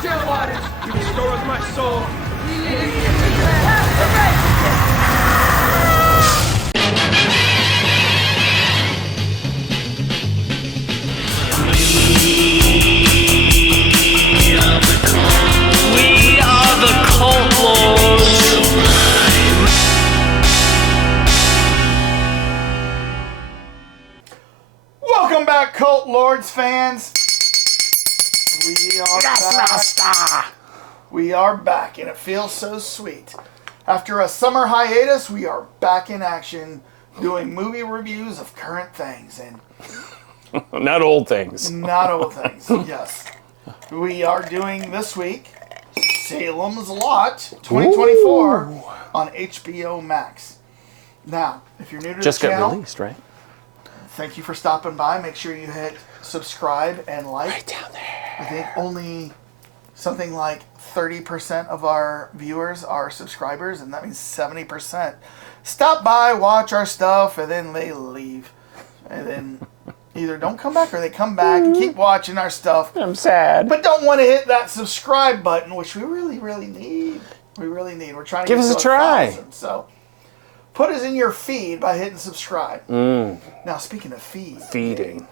Still waters. You restored my soul. We are the Cult Lords. Welcome back, Cult Lords fans. We are back. We are back, and it feels so sweet. After a summer hiatus, we are back in action doing movie reviews of current things and Not old things. not old things. Yes. We are doing this week Salem's Lot 2024 on HBOMax. Now, if you're new to Just the got channel, released, right? thank you for stopping by. Make sure you hit subscribe and like. Right down there. I think only something like 30% of our viewers are subscribers, and that means 70% stop by, watch our stuff, and then they leave. And then either don't come back or they come back and keep watching our stuff, I'm sad. but don't want to hit that subscribe button, which we really, really need. We really need. We're trying to Give get us to a try. 1,000. So put us in your feed by hitting subscribe. Now, speaking of Feeding.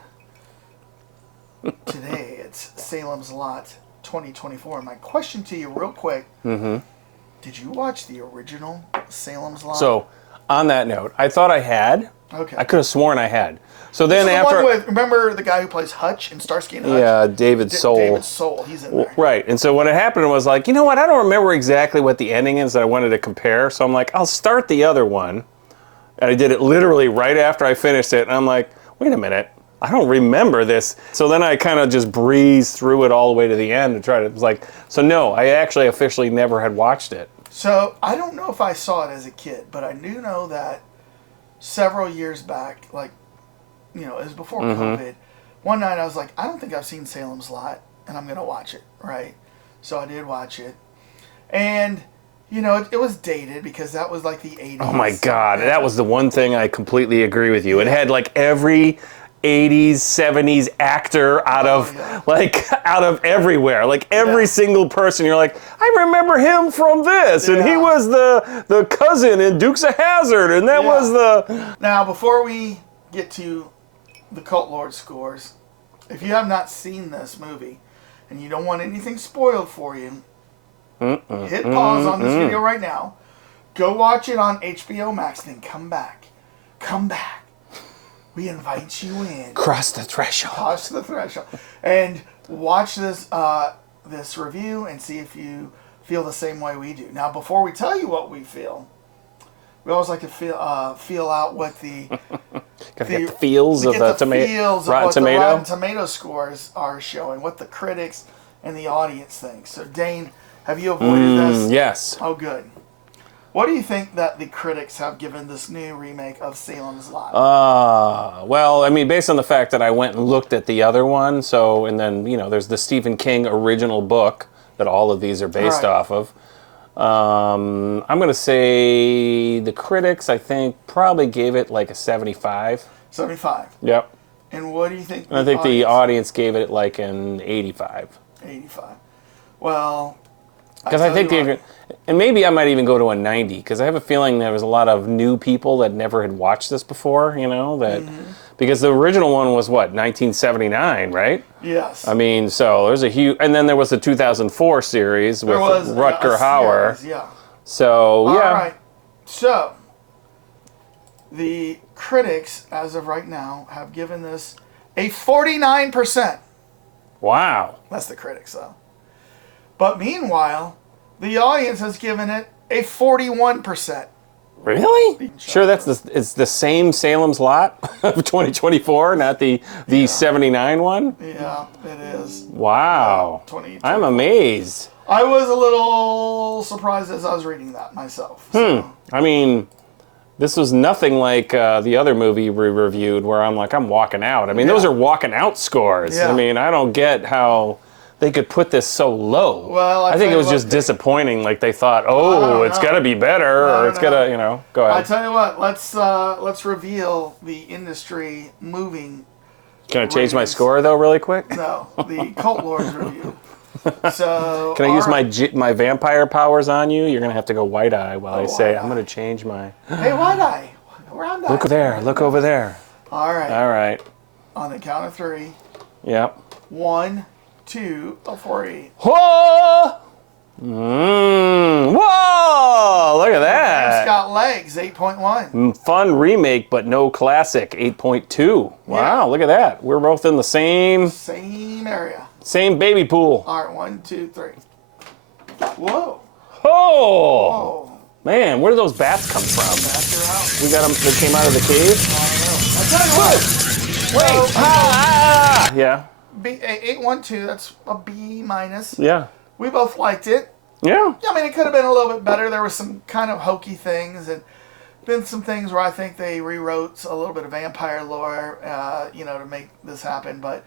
today it's Salem's Lot 2024. My question to you real quick. Did you watch the original Salem's Lot? So, on that note, I thought I had. Okay. I could have sworn I had. So then This is after... the one with, remember the guy who plays Hutch in Starsky and Hutch? Yeah, David Soul. David Soul, he's in there. Right, and so what had happened was like, you know what, I don't remember exactly what the ending is that I wanted to compare, so I'm like, I'll start the other one. And I did it literally right after I finished it, and I'm like, wait a minute, I don't remember this. So then I kind of just breezed through it all the way to the end and tried to, it was like, so no, I actually officially never had watched it. So I don't know if I saw it as a kid, but I do know that several years back, like, you know, it was before COVID, one night I was like, I don't think I've seen Salem's Lot, and I'm going to watch it, right? So I did watch it. And, you know, it was dated because that was like the 80s. Oh my God, that was the one thing I completely agree with you. It had like every 80s, 70s actor out of out of everywhere. Like every single person, you're like, I remember him from this, and he was the cousin in Dukes of Hazzard, and that was the... Now, before we get to the Cult Lord scores, if you have not seen this movie and you don't want anything spoiled for you, hit pause on this video right now, go watch it on HBOMax, then come back. Come back. We invite you in. Cross the threshold. Cross the threshold. And watch this this review and see if you feel the same way we do. Now, before we tell you what we feel, we always like to feel out what the Gotta get the feels of the tomato. Rotten the Rotten Tomato scores are showing, what the critics and the audience think. So, Dane, have you avoided this? Yes. Oh, good. What do you think that the critics have given this new remake of Salem's Lot? Well, I mean, based on the fact that I went and looked at the other one, so, and then, you know, there's the Stephen King original book that all of these are based off of. I'm going to say the critics, I think, probably gave it like a 75. 75. Yep. And what do you think? I think the audience gave it like an 85. 85. Well, because I think and maybe I might even go to a 90, because I have a feeling there was a lot of new people that never had watched this before, you know, that because the original one was what, 1979, right? Yes. I mean, so there's a huge, and then there was the 2004 series with Rutger Hauer. Series, yeah. So, All right. So, the critics, as of right now, have given this a 49%. Wow. That's the critics, though. But meanwhile, the audience has given it a 41%. Really? Sure, it's the same Salem's Lot of 2024, not the 79 one? Yeah, it is. Wow. I'm amazed. I was a little surprised as I was reading that myself. So. I mean, this was nothing like the other movie we reviewed where I'm like, I'm walking out. I mean, those are walking out scores. Yeah. I mean, I don't get how they could put this so low. Well, I think it was just disappointing. Like they thought, oh, it's got to be better, or it's got to, you know, go ahead. I tell you what, let's reveal the industry moving. Can I change my score though, really quick? No, the Cult Lords review. So Can I use my vampire powers on you? You're gonna have to go white eye while I say I'm gonna change my. Hey, white eye, round eye. Look there. Look over there. All right. All right. On the count of 3. Yep. 1, 2, 3. Whoa! Whoa! Look at It's that. got legs. 8.1. Fun remake, but no classic. 8.2. Wow! Look at that. We're both in the same area. same baby pool. All right. 1, 2, 3. Whoa. Oh! Oh. Man, where do those bats come from? Bats are out. We got them. They came out of the cave. I'll tell you what. Wait! Ah! Yeah. 812. That's a B minus. Yeah. We both liked it. Yeah. I mean, it could have been a little bit better. There were some kind of hokey things, and been some things where I think they rewrote a little bit of vampire lore, to make this happen. But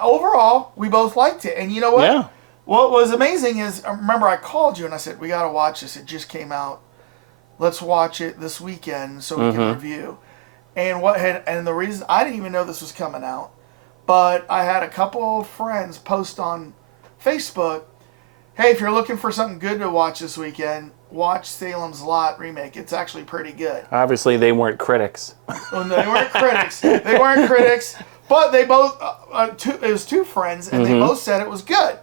overall, we both liked it. And you know what? Yeah. What was amazing is, remember I called you and I said, we got to watch this. It just came out. Let's watch it this weekend so we can review. And the reason, I didn't even know this was coming out, but I had a couple of friends post on Facebook, hey, if you're looking for something good to watch this weekend, watch Salem's Lot remake. It's actually pretty good. Obviously, they weren't critics. Well, they weren't critics. They weren't critics, but they both, it was 2 friends, and they both said it was good.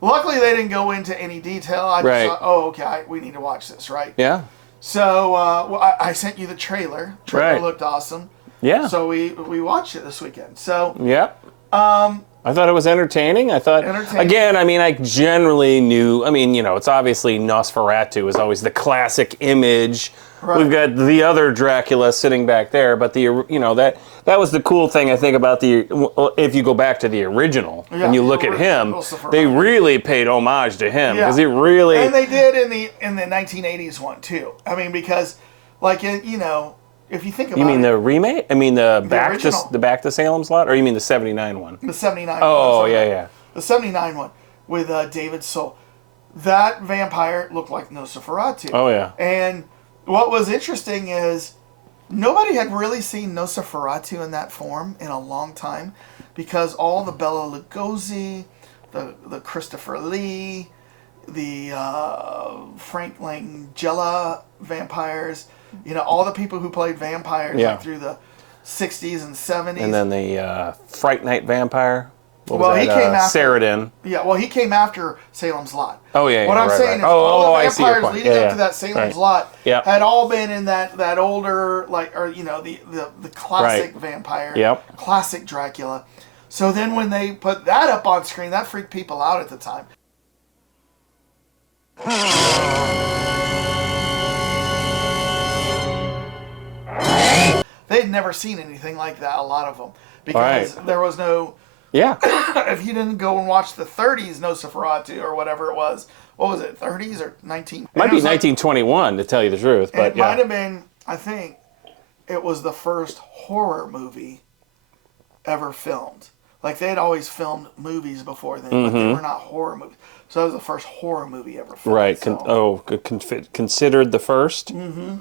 Luckily, they didn't go into any detail. I just thought, okay, we need to watch this, right? Yeah. So I sent you the trailer. Trailer looked awesome. Yeah. So we watched it this weekend. So Yep. I thought it was entertaining. Again, I mean, I generally knew, it's obviously Nosferatu is always the classic image. Right. We've got the other Dracula sitting back there, but that was the cool thing I think about if you go back to the original and you look at him, they really paid homage to him because he really. And they did in the 1980s one too. I mean, because if you think about it. You mean the remake? I mean the back original. to Salem's Lot, or you mean the 79 one? The 79 one. Oh, yeah. The 79 one with David Soul. That vampire looked like Nosferatu. Oh, yeah. And what was interesting is nobody had really seen Nosferatu in that form in a long time because all the Bela Lugosi, the Christopher Lee, the Frank Langella vampires, all the people who played vampires through the 60s and 70s. And then the Fright Night vampire. He came after Saradin. Yeah, well, he came after Salem's Lot. Oh, yeah. What I'm saying is all the vampires leading up to that Right. Salem's Lot had all been in that older, the classic vampire, classic Dracula. So then when they put that up on screen, that freaked people out at the time. They'd never seen anything like that, a lot of them, because there was no. Yeah. If you didn't go and watch the 30s Nosferatu or whatever it was, what was it, 30s or 19? Might be 1921 to tell you the truth, but it might have been. I think it was the first horror movie ever filmed. Like they had always filmed movies before then, but they were not horror movies. So that was the first horror movie ever filmed. Right. Considered the first. Mm-hmm.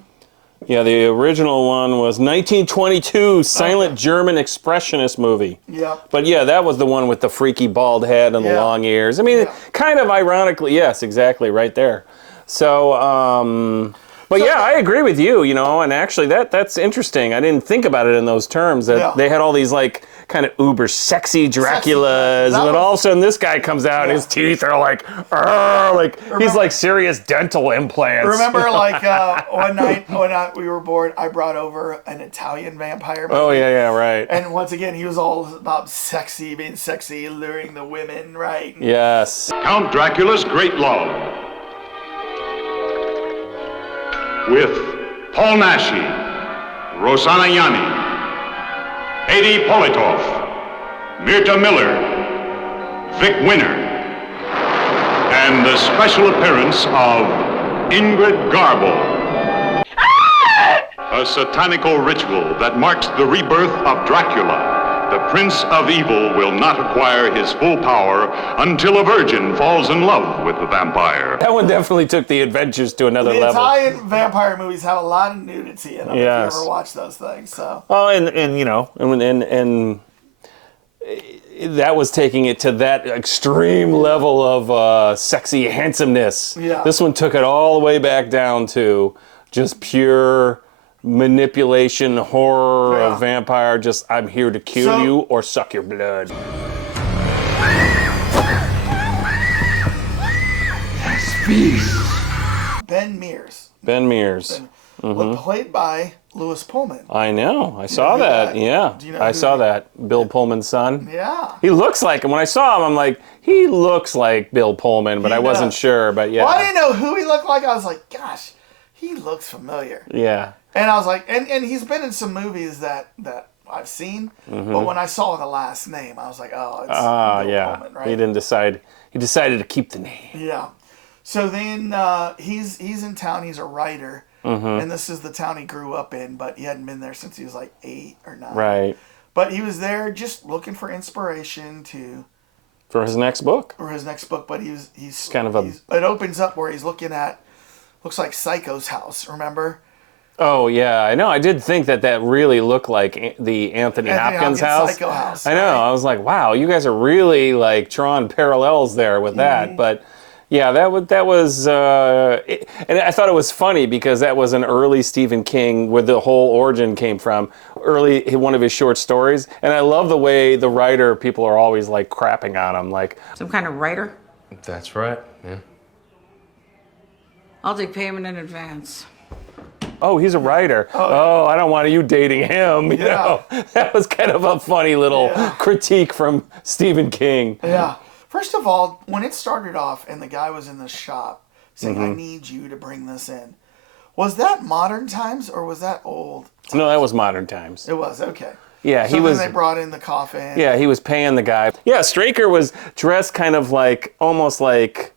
Yeah, the original one was 1922, silent German expressionist movie. Yeah. But yeah, that was the one with the freaky bald head and the long ears. I mean, kind of ironically, yes, exactly, right there. So, I agree with you, and actually that's interesting. I didn't think about it in those terms, that they had all these kind of uber sexy Draculas, and then all of a sudden this guy comes out and his teeth are he's like serious dental implants. Remember one night when we were bored, I brought over an Italian vampire movie. Oh, yeah, right. And once again, he was all about being sexy, luring the women, right? Yes. Count Dracula's Great Love. With Paul Naschy, Rosanna Yanni, Eddie Politoff, Myrta Miller, Vic Winner, and the special appearance of Ingrid Garbo. A satanical ritual that marks the rebirth of Dracula. The Prince of Evil will not acquire his full power until a virgin falls in love with the vampire. That one definitely took the adventures to another level. The Italian vampire movies have a lot of nudity in them. Yes. If you ever watch those things, so. Oh, and that was taking it to that extreme level of sexy handsomeness. Yeah. This one took it all the way back down to just pure manipulation, horror Yeah. of vampire. Just, I'm here to kill you or suck your blood. Ben Mears. Ben Mears. Played by Lewis Pullman. I know. I saw who that. that- Yeah. do you know I who saw he- that. Bill Pullman's son. Yeah. He looks like him. When I saw him, I'm like, he looks like Bill Pullman, but He I wasn't does. sure. But yeah. Well, I didn't know who he looked like. I was like, gosh, he looks familiar. Yeah. And I was like, and he's been in some movies that I've seen, but when I saw the last name, I was like, oh, it's Bill Yeah. Pullman, right? He didn't decide. He decided to keep the name. Yeah. So then he's in town. He's a writer, and this is the town he grew up in, but he hadn't been there since he was like 8 or 9. Right. But he was there just looking for inspiration For his next book. for his next book. But he's kind of a- it opens up where he's looking at, looks like Psycho's house. Remember? Oh yeah, I know. I did think that really looked like the Anthony Hopkins house. Psycho house. I know. right? I was like, wow, you guys are really like drawing parallels there with that. But yeah, that was, and I thought it was funny because that was an early Stephen King where the whole origin came from. Early, one of his short stories, and I love the way the writer, people are always like crapping on him, like, Some kind of writer? That's right, yeah. I'll take payment in advance. oh, he's a writer. Oh, I don't want you dating him. You know, that was kind of a funny little critique from Stephen King. Yeah. First of all, when it started off and the guy was in the shop saying, I need you to bring this in, was that modern times or was that old? No, that was modern times. It was, okay. Yeah, So he was. then they brought in the coffin. Yeah, he was paying the guy. Yeah, Straker was dressed kind of like, almost like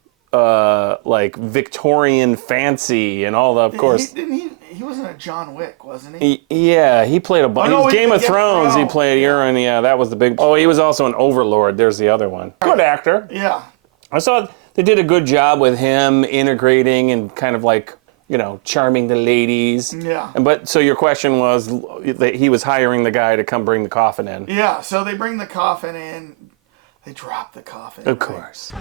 Victorian fancy and all the, of course. He wasn't a John Wick, wasn't he? He played a bunch. no, Game of Game of Thrones, he Thrones. played Euron. Yeah, that was the big. Oh, he was also an Overlord. There's the other one. Good actor. Yeah. I saw they did a good job with him integrating and kind of like, you know, charming the ladies. Yeah. But so your question was that he was hiring the guy to come bring the coffin in. Yeah, so they bring the coffin in. They drop the coffin. Of right? course.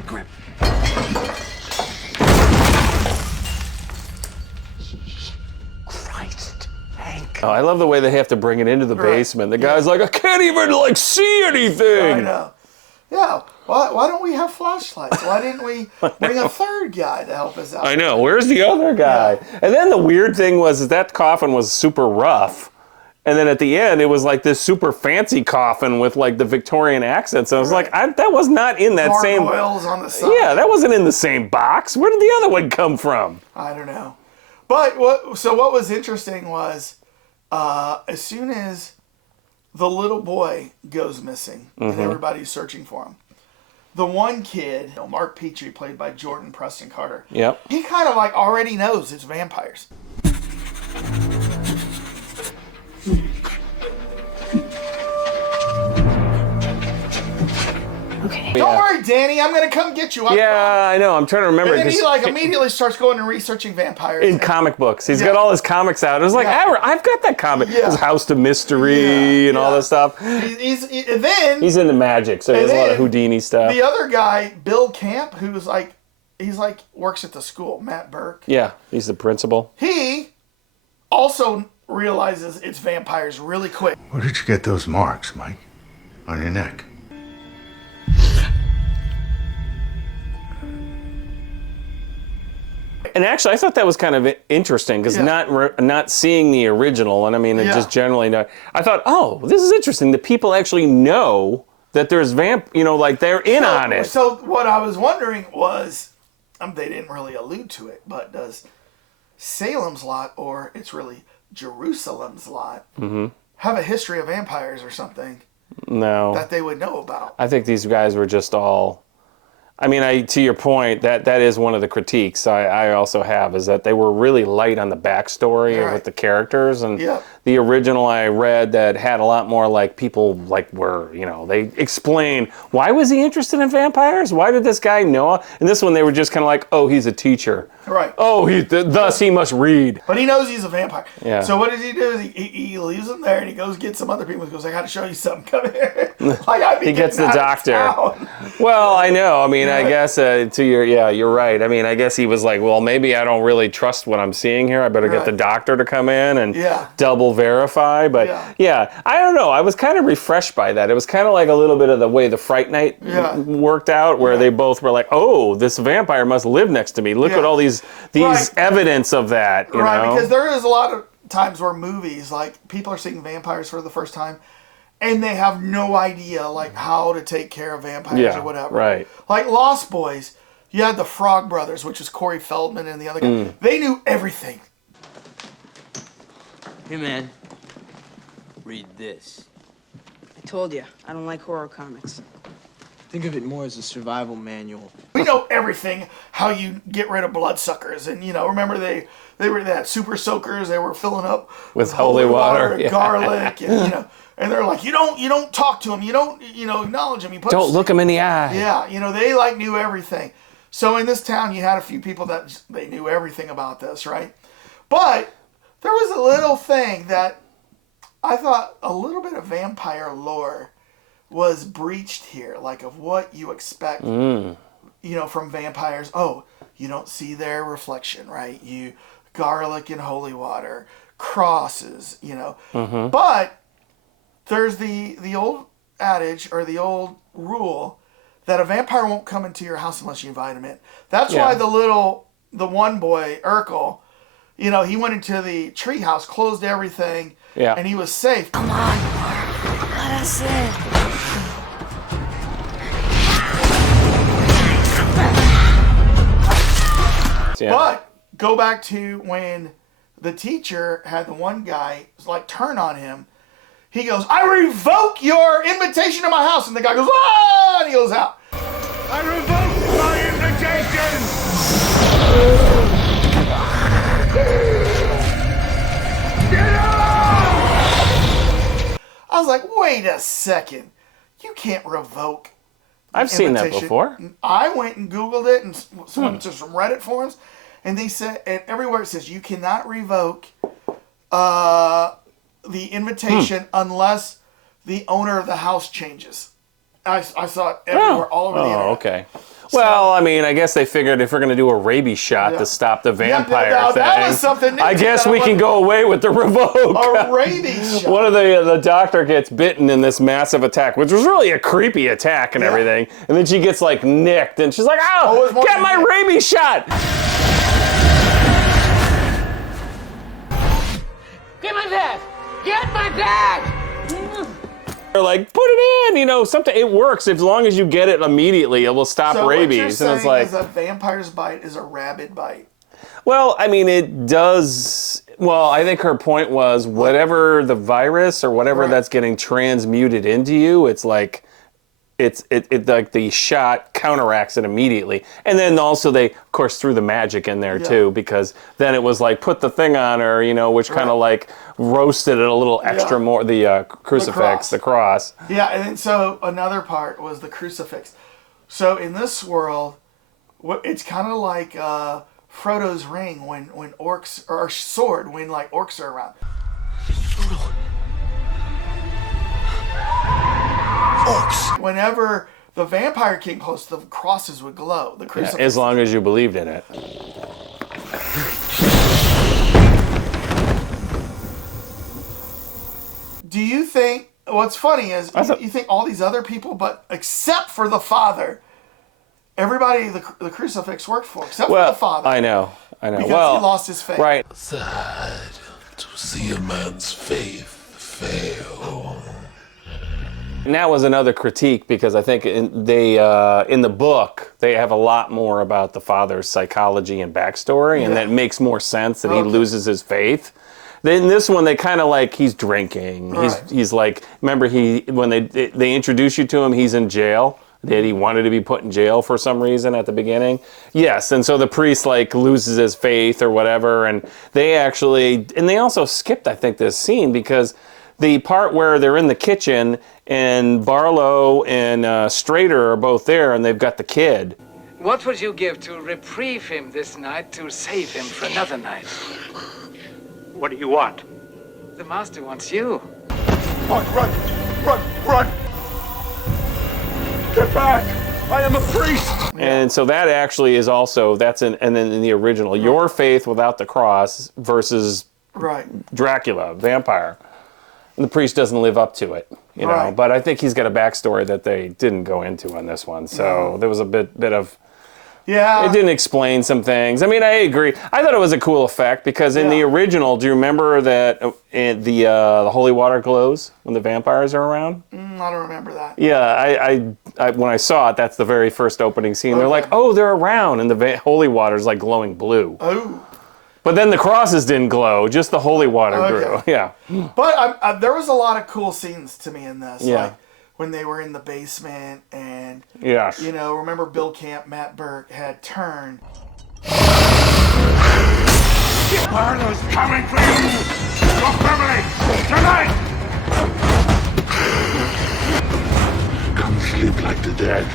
Christ, Hank. Oh, I love the way they have to bring it into the basement. The guy's like, I can't even like see anything. I know. Yeah. Why don't we have flashlights? Why didn't we bring a third guy to help us out? I know. Where's the other guy? And then the weird thing was that coffin was super rough. And then at the end, it was like this super fancy coffin with like the Victorian accents. I was like, that was not in that same. Gargoyles on the side. Yeah, that wasn't in the same box. Where did the other one come from? I don't know. But what was interesting was as soon as the little boy goes missing and everybody's searching for him, the one kid, Mark Petrie, played by Jordan Preston Carter, Yep. he kind of like already knows it's vampires. Okay. Don't worry, Danny, I'm gonna come get you. I promise. Yeah, I know. I'm trying to remember. And then he 'cause like immediately starts going and researching vampires. in comic books. He's got all his comics out. It was like, Yeah. I've got that comic. Yeah. His House to Mystery and all yeah. this stuff. And then He's into magic, so he has a lot of then Houdini stuff. the other guy, Bill Camp, who's like, he's like works at the school, Matt Burke. Yeah, he's the principal. He also realizes it's vampires really quick. Where did you get those marks, Mike? On your neck? And actually, I thought that was kind of interesting because not seeing the original, and I mean, just generally know. I thought, oh, this is interesting. The people actually know that there's like they're in on it. So what I was wondering was, they didn't really allude to it, but does Salem's Lot, or it's really Jerusalem's Lot, have a history of vampires or something No, that they would know about? I think these guys were just all. I mean, to your point, that is one of the critiques I also have is that they were really light on the backstory Right. with the characters, and Yep. the original I read that had a lot more like people like were, you know, they explain why was he interested in vampires? Why did this guy know? And this one they were just kind of like, oh, he's a teacher. Right. Oh, thus he must read. But he knows he's a vampire. Yeah. So what does he do? He leaves him there and he goes get some other people. He goes, I got to show you something. Come here. He gets the doctor. Well, I know. I mean, I guess you're right. I mean, I guess he was like, well, maybe I don't really trust what I'm seeing here. I better get the doctor to come in and double verify. But yeah, I don't know. I was kind of refreshed by that. It was kind of like a little bit of the way the Fright Night worked out, where they both were like, oh, this vampire must live next to me. Look at all these evidence of that. You know? Because there is a lot of times where movies, like, people are seeing vampires for the first time, and they have no idea, like, how to take care of vampires or whatever. Right. Like Lost Boys, you had the Frog Brothers, which is Corey Feldman and the other guy. They knew everything. Hey, man. Read this. I told you, I don't like horror comics. Think of it more as a survival manual. We know everything, how you get rid of bloodsuckers. And, you know, remember they had super soakers. They were filling up with holy water and garlic. And, you know, and they're like, you don't talk to them. You don't, acknowledge them. Don't look them in the eye. Yeah, they, like, knew everything. So in this town, you had a few people that they knew everything about this, right? But there was a little thing that I thought a little bit of vampire lore was breached here, like of what you expect, from vampires. Oh, you don't see their reflection, right? You garlic and holy water, crosses, But there's the old adage or the old rule that a vampire won't come into your house unless you invite him in. That's why the one boy, Urkel, he went into the treehouse, closed everything, and he was safe. Come on, let us in. But go back to when the teacher had the one guy like turn on him. He goes, I revoke your invitation to my house. And the guy goes, ah! And he goes out. I revoke my invitation! Get out! I was like, wait a second. You can't revoke I've seen that before. I went and Googled it and went to some Reddit forums. And they said, and everywhere it says, you cannot revoke the invitation unless the owner of the house changes. I saw it everywhere, all over the internet. Oh, okay. Well, I mean, I guess they figured if we're going to do a rabies shot to stop the vampire thing, that was something new I guess we can go away with the revoke. A rabies shot. One of the doctor gets bitten in this massive attack, which was really a creepy attack and everything. And then she gets like nicked, and she's like, "Oh, get my rabies shot!" Get my bag! Get my bag! They're like, put it in, something. It works as long as you get it immediately. It will stop rabies. What you're saying and it's like, is a vampire's bite is a rabid bite. Well, I mean, it does. Well, I think her point was whatever the virus or whatever that's getting transmuted into you, it's like. It like the shot counteracts it immediately, and then also they of course threw the magic in there too, because then it was like put the thing on her, which kind of like roasted it a little extra more. The crucifix, the cross. Yeah, and then so another part was the crucifix. So in this world, it's kind of like Frodo's ring when orcs or sword when like orcs are around. Frodo. Orcs. Whenever the vampire came close, the crosses would glow. The crucifix. As long as you believed in it. Do you think? What's funny is you think all these other people, but except for the father, everybody the crucifix worked for, except for the father. I know. Because he lost his faith. Right. Sad to see a man's faith fail. And that was another critique, because I think in the book they have a lot more about the father's psychology and backstory, and that makes more sense that he loses his faith. Then this one they kind of like he's drinking. He's like, remember when they introduce you to him, he's in jail that he wanted to be put in jail for some reason at the beginning. Yes, and so the priest like loses his faith or whatever, and they also skipped, I think, this scene because the part where they're in the kitchen and Barlow and Strader are both there and they've got the kid. What would you give to reprieve him this night to save him for another night? What do you want? The master wants you. Run! Get back! I am a priest! And so that actually is also, and then in the original, your faith without the cross versus Dracula, vampire. And the priest doesn't live up to it, you know. But I think he's got a backstory that they didn't go into on this one. So there was a bit of... Yeah. It didn't explain some things. I mean, I agree. I thought it was a cool effect because in the original, do you remember that the holy water glows when the vampires are around? I don't remember that. Yeah, I when I saw it, that's the very first opening scene. They're like, oh, they're around, and the holy water's like glowing blue. Oh. But then the crosses didn't glow, just the holy water grew. Yeah. But there was a lot of cool scenes to me in this. Yeah. Like when they were in the basement and, yes. you know, remember Bill Camp, Matt Burke had turned. Barlow's coming for you! Your family! Tonight! Come sleep like the dead.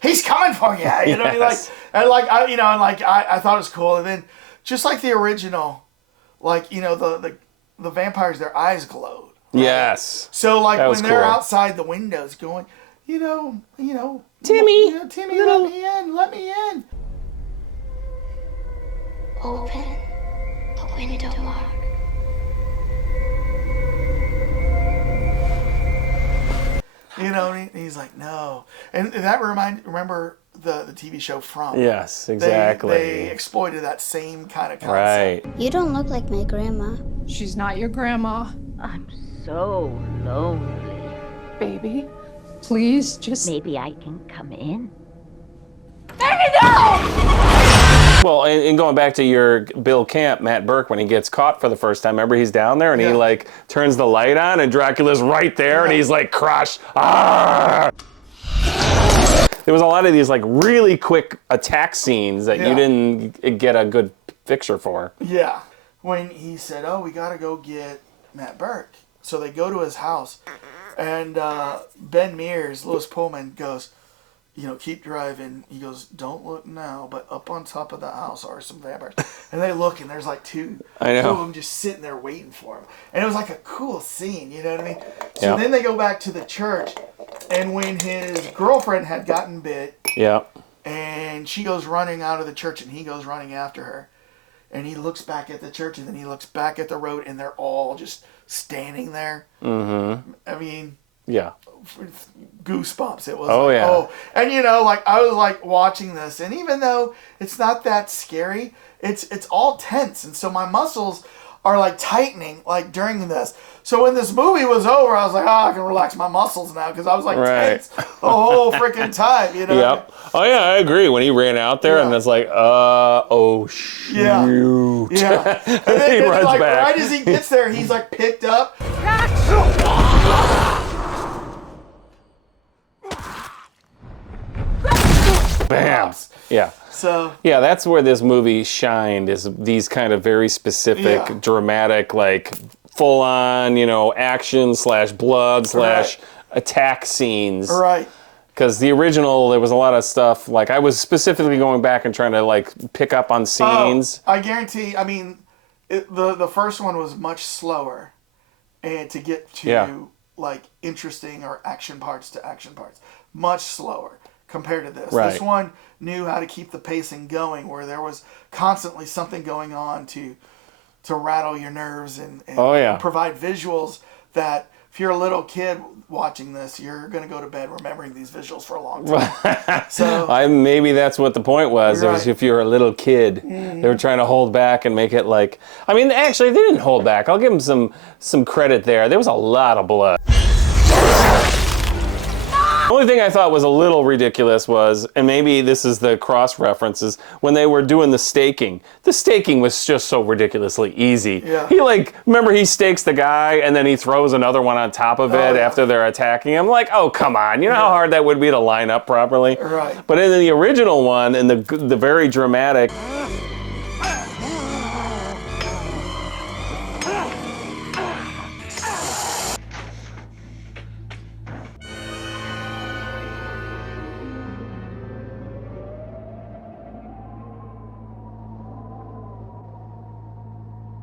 He's coming for you! You know, Yes. I thought it was cool. And then, just like the original, like, you know, the vampires, their eyes glowed. Right? Yes. So, like, when they're cool. outside the windows going, Timmy, Timmy, let me in. Open the window, Mark. You know, and he's like, no. And that remember the TV show From? Yes, exactly. They exploited that same kind of concept. Right. You don't look like my grandma. She's not your grandma. I'm so lonely. Baby, please just... Maybe I can come in. Well, and going back to your Bill Camp, Matt Burke, when he gets caught for the first time, remember he's down there and he like turns the light on and Dracula's right there and he's like crushed. Ah! There was a lot of these like really quick attack scenes that you didn't get a good picture for. Yeah. When he said, oh, we got to go get Matt Burke. So they go to his house and Ben Mears, Lewis Pullman, goes, you know, keep driving. He goes, don't look now, but up on top of the house are some vampires. And they look, and there's like two of them just sitting there waiting for him. And it was like a cool scene, you know what I mean? So then they go back to the church, and when his girlfriend had gotten bit, and she goes running out of the church, and he goes running after her. And he looks back at the church, and then he looks back at the road, and they're all just standing there. Mm-hmm. I mean... Yeah. Goosebumps. It was and you know, like I was like watching this, and even though it's not that scary, it's all tense, and so my muscles are like tightening like during this. So when this movie was over, I was like, I can relax my muscles now because I was like tense the whole freaking time, you know. Yep. Oh yeah, I agree. When he ran out there and it's like, oh shoot. Yeah. And then, he runs like, back. right as he gets there, he's like picked up. Bam. Yeah. So yeah, that's where this movie shined, is these kind of very specific, dramatic, like full on, you know, action / blood / attack scenes. Right. Because the original, there was a lot of stuff, like I was specifically going back and trying to like pick up on scenes. I guarantee, I mean, the first one was much slower and to get to like interesting or action parts. Much slower compared to this. Right. This one knew how to keep the pacing going, where there was constantly something going on to rattle your nerves and provide visuals that if you're a little kid watching this, you're going to go to bed remembering these visuals for a long time. So maybe that's what the point was. It was if you're a little kid, they were trying to hold back and make it like. I mean, actually, they didn't hold back. I'll give them some credit there. There was a lot of blood. only thing I thought was a little ridiculous was, and maybe this is the cross references, when they were doing the staking. The staking was just so ridiculously easy. Yeah. He remember he stakes the guy and then he throws another one on top of it after they're attacking him. Like, oh, come on. You know how hard that would be to line up properly? Right. But in the original one, in the very dramatic...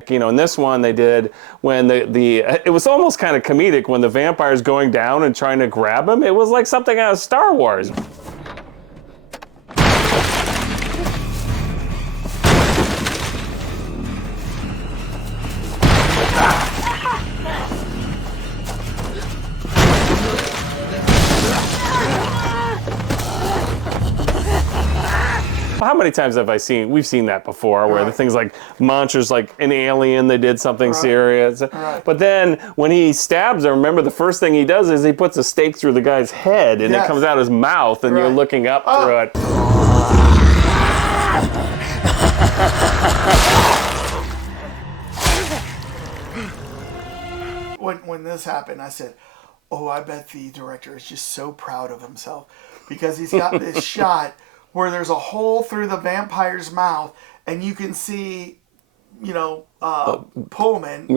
You know, in this one they did when it was almost kind of comedic when the vampire's going down and trying to grab him. It was like something out of Star Wars. How many times have we've seen that before, where the things like monsters, like an Alien, they did something serious. But then when he stabs him, remember the first thing he does is he puts a stake through the guy's head and it comes out his mouth and you're looking up through it. When this happened, I said, oh, I bet the director is just so proud of himself because he's got this shot where there's a hole through the vampire's mouth, and you can see, you know, Pullman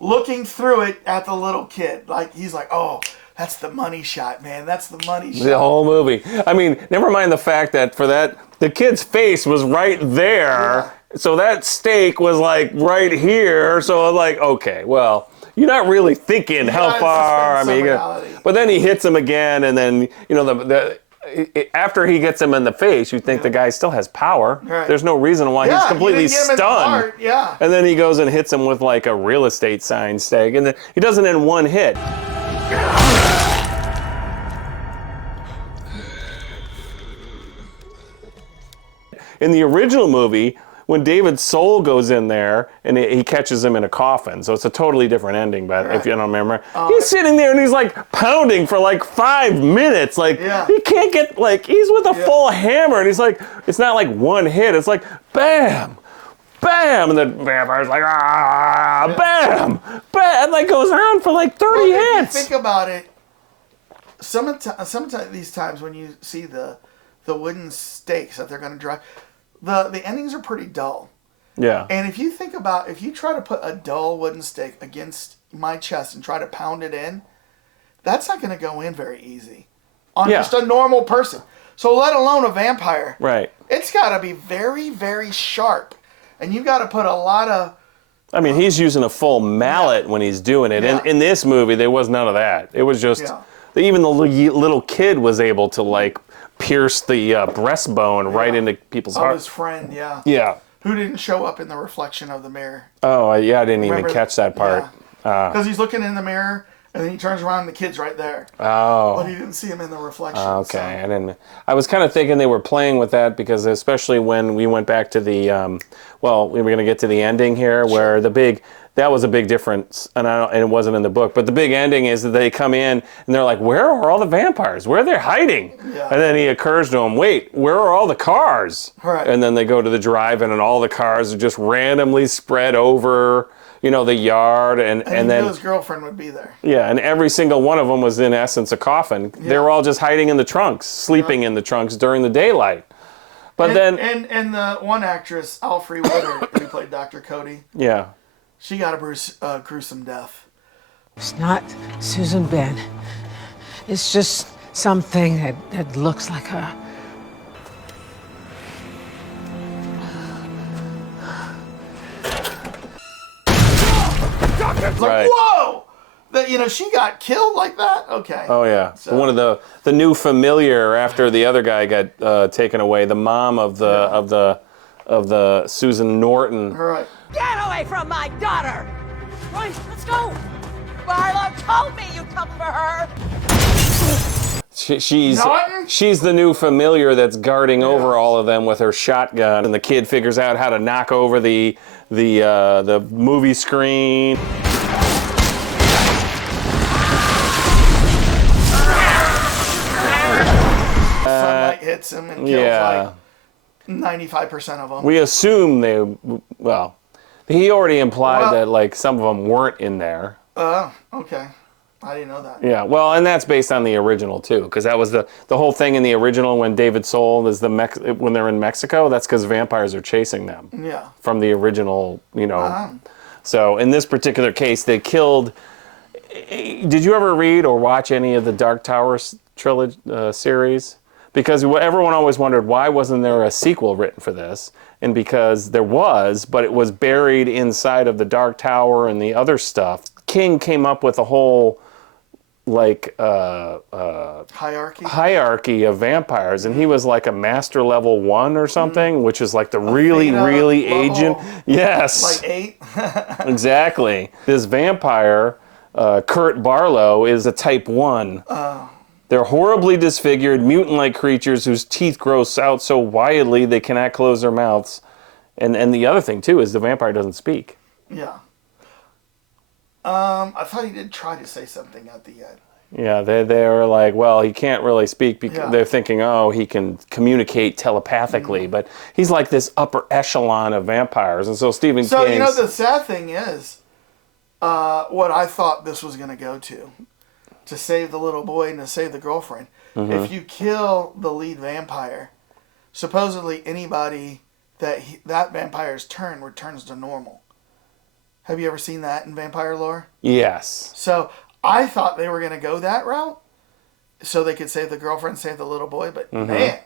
looking through it at the little kid. Like, he's like, oh, that's the money shot, man. That's the money shot. The whole movie. I mean, never mind the fact that the kid's face was right there, so that stake was like right here, so like, okay, well, you're not really thinking how far. I mean, but then he hits him again, and then, you know, after he gets him in the face, you think the guy still has power. Right. There's no reason why he's completely stunned. And then he goes and hits him with like a real estate sign stake, and then he does it in one hit. In the original movie, when David's soul goes in there and he catches him in a coffin, so it's a totally different ending, but if you don't remember, he's sitting there and he's like pounding for like 5 minutes, like he can't get, like, he's with a full hammer and he's like, it's not like one hit, it's like bam, bam, and the vampire's like, bam, bam, and like goes on for like 30 hits. If you think about it, some of these times when you see the wooden stakes that they're going to drive, the endings are pretty dull. Yeah. And if you think about, if you try to put a dull wooden stake against my chest and try to pound it in, that's not going to go in very easy on just a normal person. So let alone a vampire. Right. It's got to be very, very sharp. And you've got to put a lot of... I mean, he's using a full mallet when he's doing it. And in this movie, there was none of that. It was just... Even the little kid was able to, like, pierce the breastbone right into people's hearts. His friend, Yeah. Who didn't show up in the reflection of the mirror. Oh, I didn't even catch that part. Because he's looking in the mirror, and then he turns around and the kid's right there. Oh. But he didn't see him in the reflection. Okay, I was kind of thinking they were playing with that because especially when we went back to the, we were going to get to the ending here where that was a big difference, and it wasn't in the book. But the big ending is that they come in and they're like, "Where are all the vampires? Where are they hiding?" Yeah. And then he occurs to them, "Wait, where are all the cars?" Right. And then they go to the drive-in, and all the cars are just randomly spread over, you know, the yard, and then his girlfriend would be there. Yeah, and every single one of them was in essence a coffin. Yeah. They were all just hiding in the trunks, sleeping in the trunks during the daylight. But and the one actress, Alfre Woodard, who played Dr. Cody. Yeah. She got a gruesome death. It's not Susan Ben. It's just something that looks like her. It's like, whoa! That, you know, she got killed like that? Okay. Oh, yeah. So. One of the new familiar after the other guy got taken away, the mom of the Susan Norton. Right. Get away from my daughter! Right, let's go! Marlo told me you'd come for her! She's the new familiar that's guarding over all of them with her shotgun, and the kid figures out how to knock over the movie screen. hits him and kills like 95% of them. We assume he already implied that like some of them weren't in there. Okay. I didn't know that. Yeah, well, and that's based on the original too, because that was the whole thing in the original when David Soul is when they're in Mexico. That's because vampires are chasing them. Yeah. From the original, So in this particular case, they killed. Did you ever read or watch any of the Dark Tower trilogy series? Because everyone always wondered why wasn't there a sequel written for this, and because there was, but it was buried inside of the Dark Tower and the other stuff. King came up with a whole hierarchy of vampires, and he was like a master level 1 or something, which is like the really ancient. Yes, like 8. Exactly. This vampire, Kurt Barlow, is a type 1. They're horribly disfigured, mutant-like creatures whose teeth grow out so widely they cannot close their mouths. And the other thing too is the vampire doesn't speak. Yeah. I thought he did try to say something at the end. Yeah, they were like, well, he can't really speak because they're thinking, oh, he can communicate telepathically, but he's like this upper echelon of vampires, and so Stephen King. So the sad thing is, what I thought this was going to go to save the little boy and to save the girlfriend. Mm-hmm. If you kill the lead vampire, supposedly anybody that vampire's turn returns to normal. Have you ever seen that in vampire lore? Yes. So I thought they were going to go that route so they could save the girlfriend, save the little boy. But man,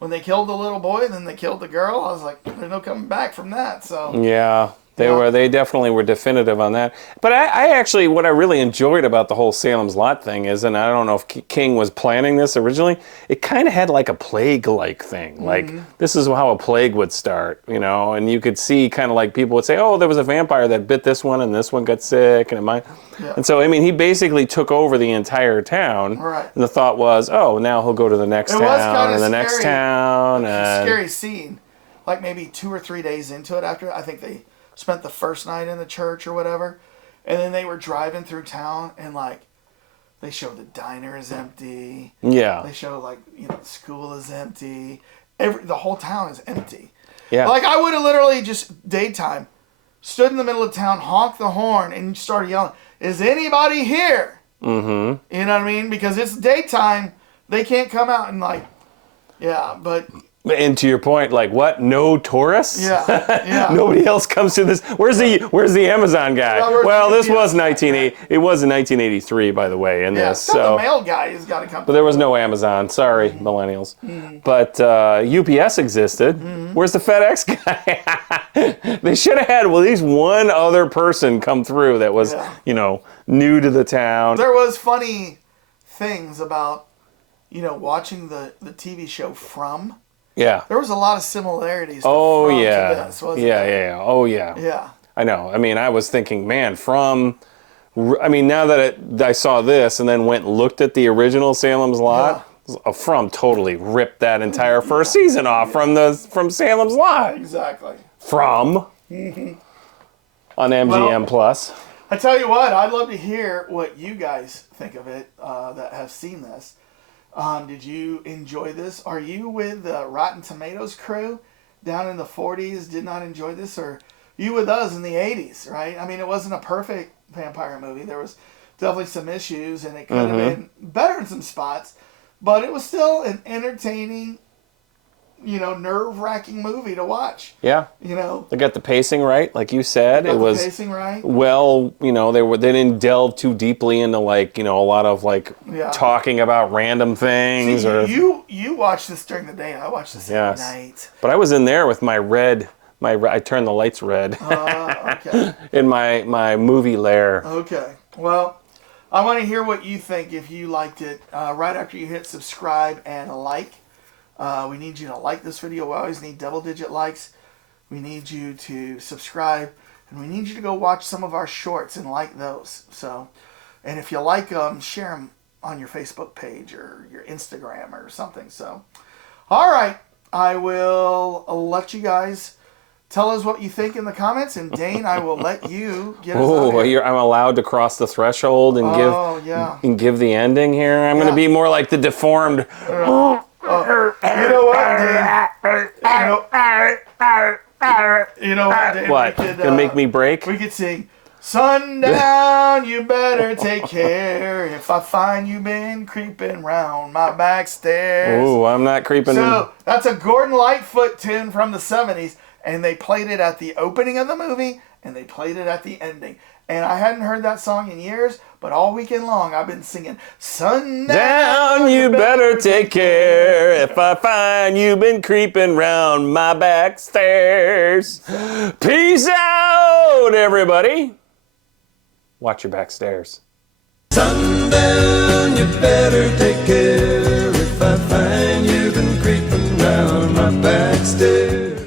when they killed the little boy and then they killed the girl, I was like, there's no coming back from that. So yeah. They definitely were definitive on that. But I actually, what I really enjoyed about the whole Salem's Lot thing is, and I don't know if King was planning this originally, it kind of had like a plague-like thing. Like, this is how a plague would start, and you could see kind of like people would say, oh, there was a vampire that bit this one and this one got sick, and it might. Yeah. And so, I mean, he basically took over the entire town. Right. And the thought was, oh, now he'll go to the next town and the next town. It was a scary scene. Like maybe 2 or 3 days into it after, I think they spent the first night in the church or whatever, and then they were driving through town, and like they show the diner is empty. Yeah. They show like the school is empty. The whole town is empty. Yeah. Like I would have literally just daytime stood in the middle of town, honked the horn, and started yelling, "Is anybody here?" Mm-hmm. You know what I mean? Because it's daytime, they can't come out and but. And to your point, like what? No tourists? Yeah. Nobody else comes to this. Where's the Amazon guy? Well, this was 1980. It was in 1983, by the way. In this, so the mail guy has got to come. But there was no Amazon. Sorry, millennials. But UPS existed. Where's the FedEx guy? They should have had at least one other person come through that was, new to the town. There was funny things about, watching the TV show From. Yeah. There was a lot of similarities to this, wasn't there? there? Oh, yeah. Yeah. I know. I mean, I was thinking, man, now that I saw this and then went and looked at the original Salem's Lot, From totally ripped that entire first season off from Salem's Lot. Exactly. From on MGM Plus. I tell you what, I'd love to hear what you guys think of it that have seen this. Did you enjoy this? Are you with the Rotten Tomatoes crew down in the 40s? Did not enjoy this? Or you with us in the 80s, right? I mean, it wasn't a perfect vampire movie. There was definitely some issues, and it could have been better in some spots. But it was still an entertaining, nerve-wracking movie to watch. Yeah. They got the pacing right, like you said. It was pacing right. Well, they didn't delve too deeply into a lot of talking about random things. See, you watched this during the day. I watched this at night. But I was in there with my red. I turned the lights red. Okay. In my movie lair. Okay. Well, I want to hear what you think if you liked it. Right after you hit subscribe and like. We need you to like this video. We always need double-digit likes. We need you to subscribe. And we need you to go watch some of our shorts and like those. And if you like them, share them on your Facebook page or your Instagram or something. So, all right. I will let you guys tell us what you think in the comments. And Dane, I will let you get us out here. I'm allowed to cross the threshold and give the ending here. I'm going to be more like the deformed... You know what, Dan? You know what, Dan? What? Gonna make me break? We could sing, sundown, you better take care if I find you been creeping round my back stairs. Ooh, I'm not creeping. So that's a Gordon Lightfoot tune from the 70s, and they played it at the opening of the movie, and they played it at the ending. And I hadn't heard that song in years, but all weekend long I've been singing, sundown, you better take care if I find you been creeping round my back stairs. Peace out, everybody. Watch your back stairs. Sundown, you better take care if I find you been creeping round my back stairs.